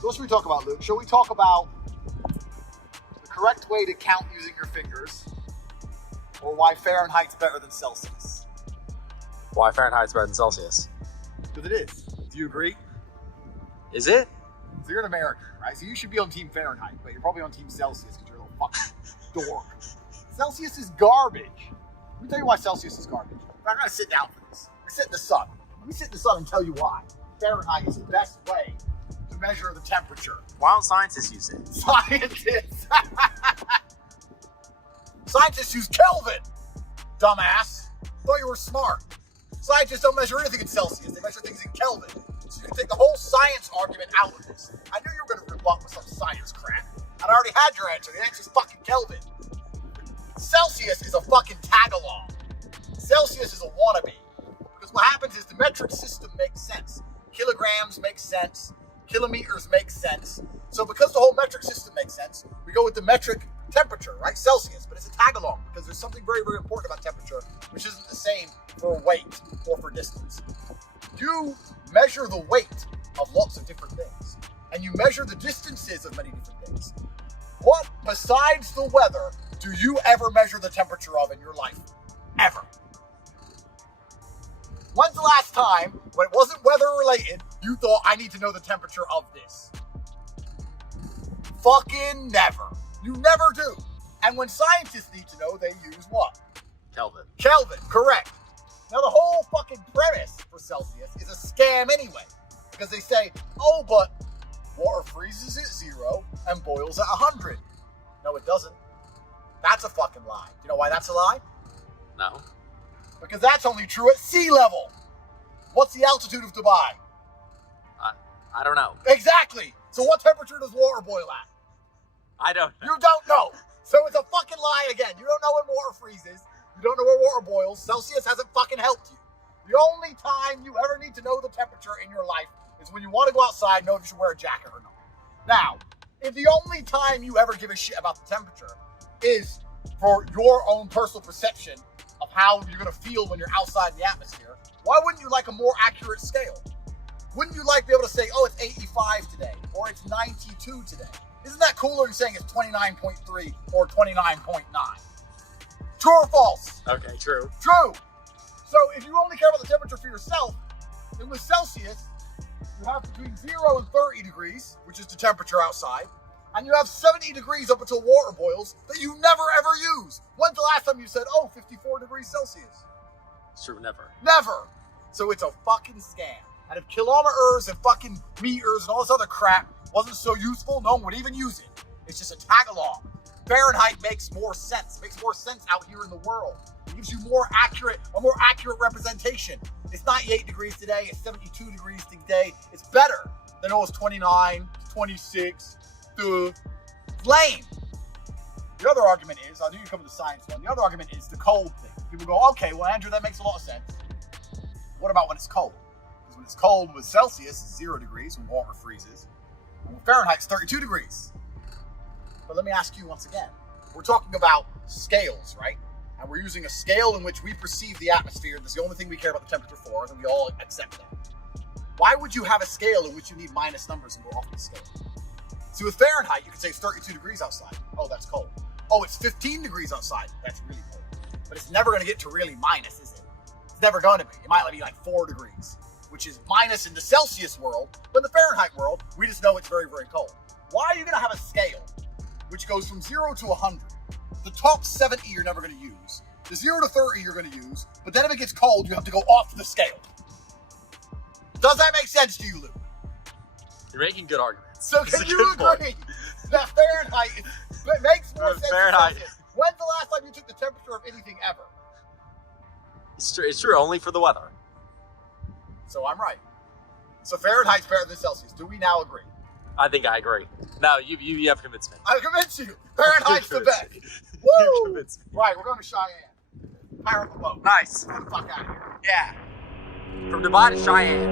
So what should we talk about, Luke? Shall we talk about the correct way to count using your fingers, or why Fahrenheit's better than Celsius? Why Fahrenheit's better than Celsius? Because it is. Do you agree? Is it? So you're an American, right? So you should be on Team Fahrenheit, but you're probably on Team Celsius because you're a little fucking dork. Celsius is garbage. Let me tell you why Celsius is garbage. I'm gonna sit down for this. I sit in the sun. Let me sit in the sun and tell you why. Fahrenheit is the best way to measure the temperature. Why don't scientists use it? Scientists! Scientists use Kelvin, dumbass. Thought you were smart. Scientists don't measure anything in Celsius. They measure things in Kelvin. So you can take the whole science argument out of this. I knew you were going to rebut with some science crap. And I already had your answer. The answer's fucking Kelvin. Celsius is a fucking tag-along. Celsius is a wannabe. Because what happens is the metric system makes sense. Kilograms make sense. Kilometers make sense. So because the whole metric system makes sense, we go with the metric temperature, right? Celsius. But it's a tag-along because there's something very, very important about temperature, which isn't the same for weight or for distance. You measure the weight of lots of different things, and you measure the distances of many different things. What, besides the weather, do you ever measure the temperature of in your life? Ever. When's the last time, when it wasn't weather related, you thought, I need to know the temperature of this? Fucking never. You never do. And when scientists need to know, they use what? Kelvin. Kelvin, correct. Now the whole fucking premise for Celsius is a scam anyway. Because they say, oh, but water freezes at 0 and boils at 100. No, it doesn't. That's a fucking lie. Do you know why that's a lie? No. Because that's only true at sea level. What's the altitude of Dubai? I don't know. Exactly. So what temperature does water boil at? I don't know. You don't know. So it's a fucking lie again. You don't know when water freezes. You don't know where water boils. Celsius hasn't fucking helped you. The only time you ever need to know the temperature in your life is when you want to go outside and know if you should wear a jacket or not. Now, if the only time you ever give a shit about the temperature is for your own personal perception of how you're going to feel when you're outside in the atmosphere, why wouldn't you like a more accurate scale? Wouldn't you like to be able to say, oh, it's 85 today, or it's 92 today? Isn't that cooler than saying it's 29.3 or 29.9? True or false? Okay, true. True. So if you only care about the temperature for yourself, then with Celsius, you have between 0 and 30 degrees, which is the temperature outside, and you have 70 degrees up until water boils that you never ever use. When's the last time you said, oh, 54 degrees Celsius? It's true, never. Never. So it's a fucking scam. And if kilometers and fucking meters and all this other crap wasn't so useful, no one would even use it. It's just a tag-along. Fahrenheit makes more sense. It makes more sense out here in the world. It gives you a more accurate representation. It's 98 degrees today. It's 72 degrees today. It's better than, oh, it's 29, 26. Lame. The other argument is, I knew you'd come with the science one. The other argument is the cold thing. People go, okay, well, Andrew, that makes a lot of sense. What about when it's cold? Because when it's cold with Celsius, it's 0 degrees when water freezes. And with Fahrenheit, it's 32 degrees. But let me ask you once again. We're talking about scales, right? And we're using a scale in which we perceive the atmosphere. That's the only thing we care about the temperature for, and we all accept that. Why would you have a scale in which you need minus numbers and go off the scale? See, with Fahrenheit, you could say it's 32 degrees outside. Oh, that's cold. Oh, it's 15 degrees outside. That's really cold. But it's never going to get to really minus, is it? It's never going to be. It might be like 4 degrees, which is minus in the Celsius world. But in the Fahrenheit world, we just know it's very, very cold. Why are you going to have a scale which goes from 0 to 100? The top 70 you're never going to use. The 0 to 30 you're going to use. But then if it gets cold, you have to go off the scale. Does that make sense to you, Luke? You're making good arguments. So can you agree that Fahrenheit makes more sense than Celsius? When's the last time you took the temperature of anything ever? It's true only for the weather. So I'm right. So Fahrenheit's better than Celsius. Do we now agree? I think I agree. No, you have convinced me. I convinced you. Fahrenheit's the best. You Woo! convinced me. Right, we're going to Cheyenne. Pirate the boat. Nice. Get the fuck out of here. Yeah. From Dubai to Cheyenne.